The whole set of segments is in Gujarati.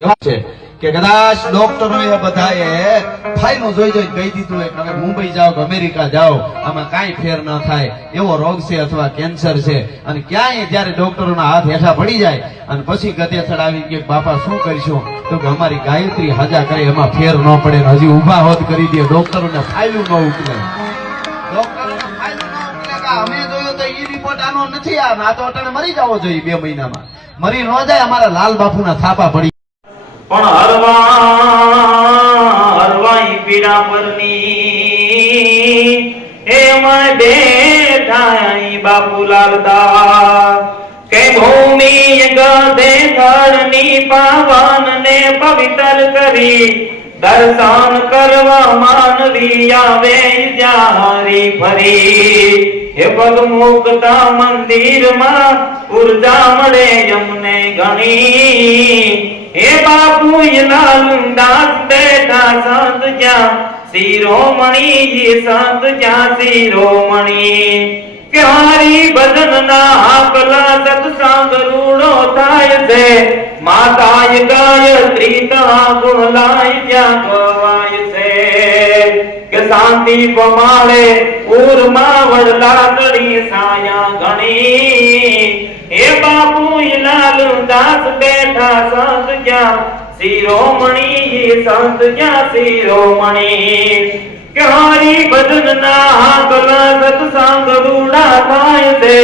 છે કે કદાચ ડોક્ટરોએ બધાએ ફાઇલો જોઈ જોઈ કહી દીધું કે તમે મુંબઈ જાઓ કે અમેરિકા જાઓ આમાં કાંઈ ફેર ન થાય એવો રોગ છે અથવા કેન્સર છે અને ક્યાંય જયારે ડોક્ટરોના હાથ હેઠા પડી જાય અને પછી ગધે ચડાવી કે બાપા શું કરીશું તો કે અમારી ગાયત્રી હાજા કરે એમાં ફેર ન પડે હજી ઉભા હોત કરી દે ડોક્ટરોને ફાઇલું ન ઉકલે અમે જોયું તો ઈ રિપોર્ટ આનો નથી આ તો અટાણે મરી જવો જોઈએ 2 મહિનામાં મરી ન જાય અમારા લાલ બાપુના થાપા પડી પણ હરવાઈ પીડા પરની એમાં બેઠા બાપુલાલ દા કે ભૂમિ ગધે ધરની પાવન ને પવિત્ર કરી દર્શન કરવા માનવી આવે જારી ફરી હે પગ મુકતા મંદિરમાં ઉર્જા મળે અમને ઘણી હે બાપુ લાલ દાસ બેઠા સંત જ્યાં શિરોમણી સંત જ્યાં શિરોમણી કે હરી ભજન ના હાકલા સત્સંગ રૂડો થાય છે માતાય ગાયત્રી તા ગુણલાય જ્યાં ગવાય છે કે શાંતિ પમાળે ઉરમાં વડલા કરી સાયા ઘણી હે બાપુ લાલ દાસ બેઠા સંત જ્યાં શિરોમણી સંત જ્યાં શિરોમણી કે હરી ભજન ના હાકલા સત્સંગ રૂડા થાય છે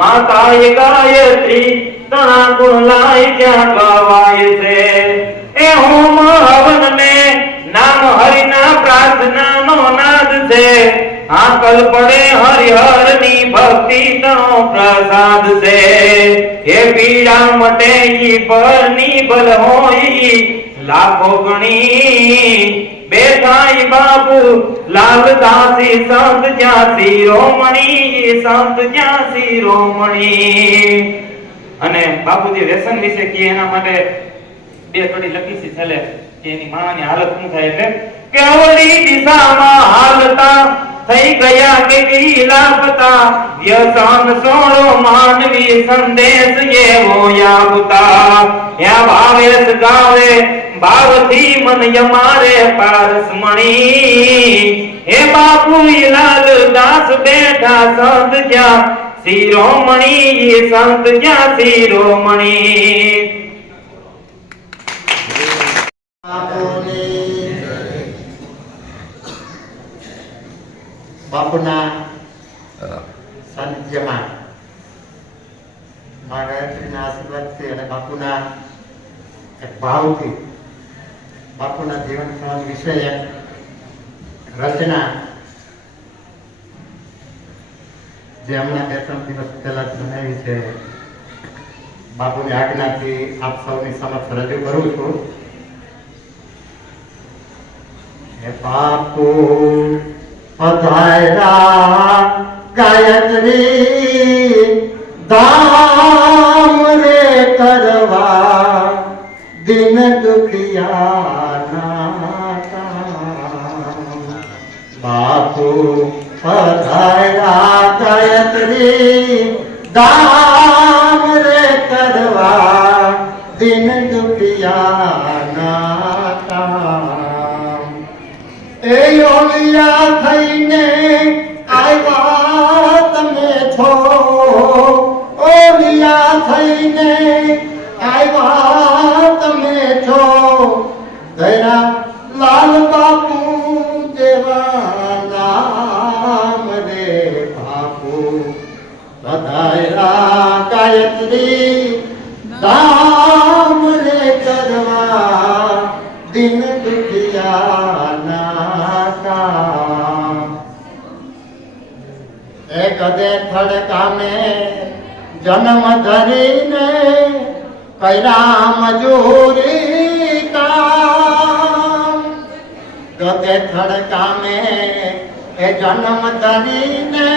માતાય ગાયત્રી તણા ગુણલાય જ્યાં ગવાય છે એ હોમ હવન ને નામ હરિના પ્રાર્થના નો નાદ છે આકલ પડે હરિહર ની ભક્તિ તણો પ્રસાદ છે હે પીડા મટે ઈ પરની બલ હોય લાખો ગણી બેઠાઈ બાપુ લાલ દાસી સંત જ્યાં શિરોમણી સંત જ્યાં શિરોમણી અને બાપુજી વ્યસન વિશે કે એના માટે 2 કડી લખી છે છેલ્લે કે એની માની હાલત શું થાય એટલે કે અવળી દિશામાં હાલતા થઈ ગયા કે લાપતા વ્યસન સોળો માનવી સંદેશ એવો આપતા યા ભાવેશ ગાવે ભાવથી મન યમારે પારસ મણી હે બાપુ લાલ દાસ બેઠા સંત જ્યાં શિરોમણી સંત જ્યાં શિરોમણી બાપુના સાનિધ્યમાં મા ગાયત્રીના આશીર્વાદથી અને બાપુના એક ભાવથી બાપુના જીવન ક્રમ વિશે એક રચના જે હમણાં 2-3 દિવસ પહેલા બનાવી છે બાપુની આજ્ઞાથી આપ સૌની સમક્ષ રજૂ કરું છું. હે બાપુ પધાર્યા ગાયત્રી ધામ રે કરવા દિન દુખિયાના બાપુ પધાર્યા ગાયત્રી ધામ રે કરવા દિન દુખિયાના એ ઓલિયા થઈને આવ્યા તમે છો ઓલિયા થઈને આવ્યા તમે છો દયા લાલ બાપુ જેવા નામ રે બાપુ પધાર્યા ગાયત્રી ધામ રે કરવા દિન દુખિયાના કામ એક દે થડકામે જન્મ ધરીને કર્યા મજૂરી કામ ગદે થડકામે એ જન્મ ધરીને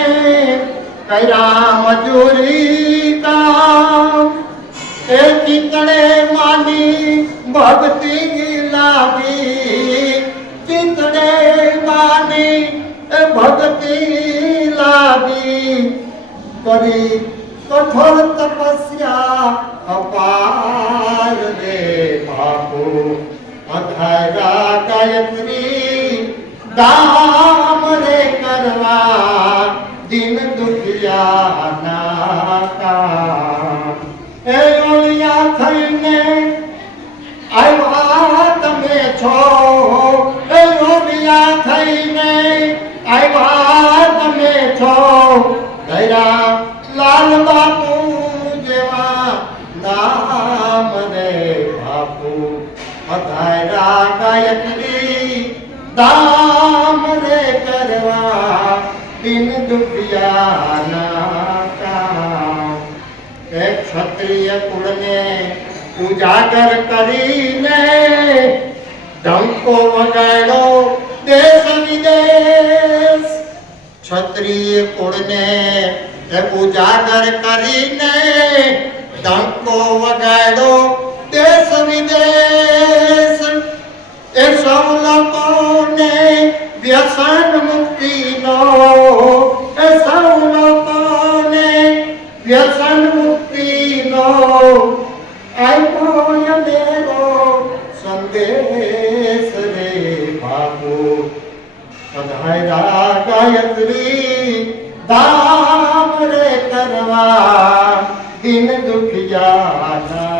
કર્યા મજૂરી કામ એ ચિતડે માની ભક્તિ લાવી ચિતડે માની ભક્તિ લાવી કરી કઠોર તપસ્યા અપાર રે બાપુ ગાયત્રી દામ રે કરવા દિન દુખિયાના કામ. એ ઓલિયા થઈને આવ્યા તમે છો, એ ઓલિયા થઈને આવ્યા તમે છો, દયા લાલ બાપુ જેવા નામ રે બાપુ પધાર્યા ગાયત્રી દામ રે કરવા દિન દુખિયાના કામ. એક ક્ષત્રિય કુળને ઉજાગર કરીને ડંકો વગાડ્યો દેશ વિદેશ. ક્ષત્રિય કુળને ઉજાગર કરીને ડંકો વગાડ્યો દેશ વિદેશ. એ સૌ લોકોને વ્યસન મુક્તિનો, એ સૌ લોકોને વ્યસન મુક્તિનો આપ્યો અનેરો સંદેશ રે બાપુ પધાર્યા ગાયત્રી દામ રે કરવા દિન દુખિયાના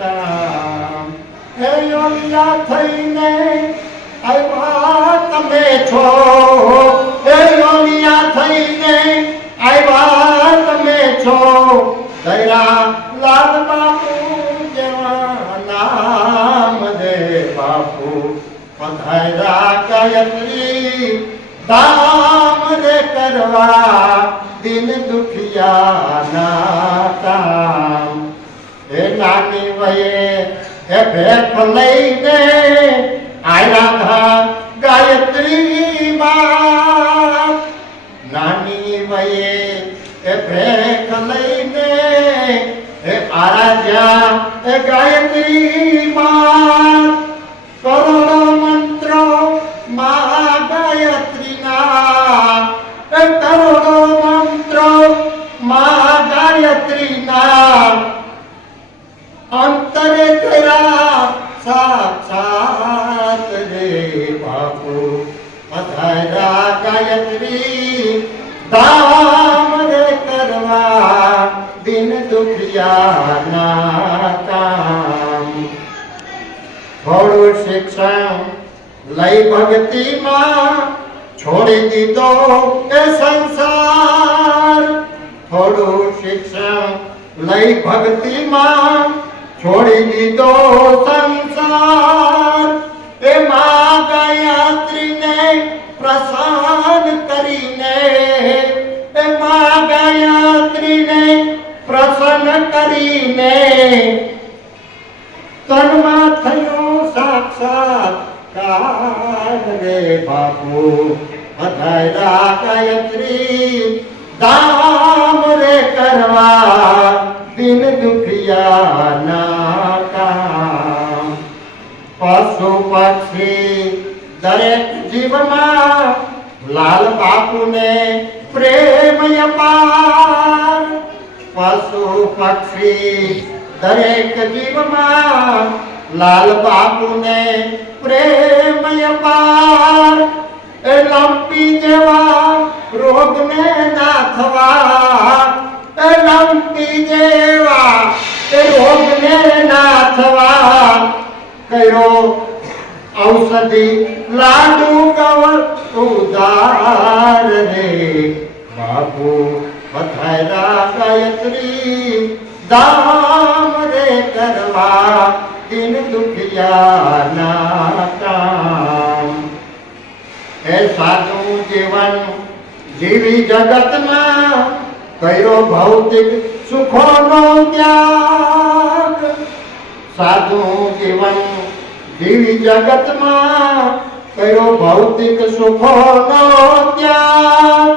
કામ. હે યોગિયા થઈને આવ્યા તમે છો, હે યોગિયા થઈને આવ્યા તમે છો, દયા લાલ બાપુ જેવા નામ રે બાપુ પધાર્યા ગાયત્રી દામ રે કરવા દિન દુખિયાના કામ. હે નાની વયે હે ભેખ લઈને આવ્યા થા ગાયત્રી માં. નાની વયે હે ભેખ લઈને હે આરાધ્યા હે ગાયત્રી માં. કરોડો મંત્રો મા ગાયત્રીના, એ કરોડો મંત્રો મા ગાયત્રીના અંતરે તેરા સાક્ષાત રે બાપુ પધાર્યા ગાયત્રી દામ રે કરવા દિન દુખિયાના કામ. થોડું શિક્ષણ લઈ ભક્તિમાં છોડી દીધો એ સંસાર. થોડું શિક્ષણ લઈ ભક્તિમાં છોડી દીધો સંસાર. એ મા ગાયત્રીને પ્રસન્ન કરીને, એ મા ગાયત્રીને પ્રસન્ન કરીને તનમાં થયો સાક્ષાત્કાર રે બાપુ પધાર્યા ગાયત્રી દામ રે કરવા દિન દુખિયાના કામ. પશુ પક્ષી દરેક જીવમાં લાલ બાપુને પ્રેમ અપાર. પશુ પક્ષી દરેક જીવમાં લાલ બાપુને પ્રેમ અપાર. એ લંપી જેવા રોગને નાથવા, એ લંપી જેવા એ રોગને નાથવા કયો ઔષધિ લાડુ ગવર ઉદાર રે બાપુ પધાર્યા ગાયત્રી દામ રે કરવા દિન દુખિયાના કામ. એ સાધુ જીવન જીવી જગતમાં કર્યો ભૌતિક સુખોનો ત્યાગ. સાધુ જીવન જીવી જગતમાં કર્યો ભૌતિક સુખોનો ત્યાગ.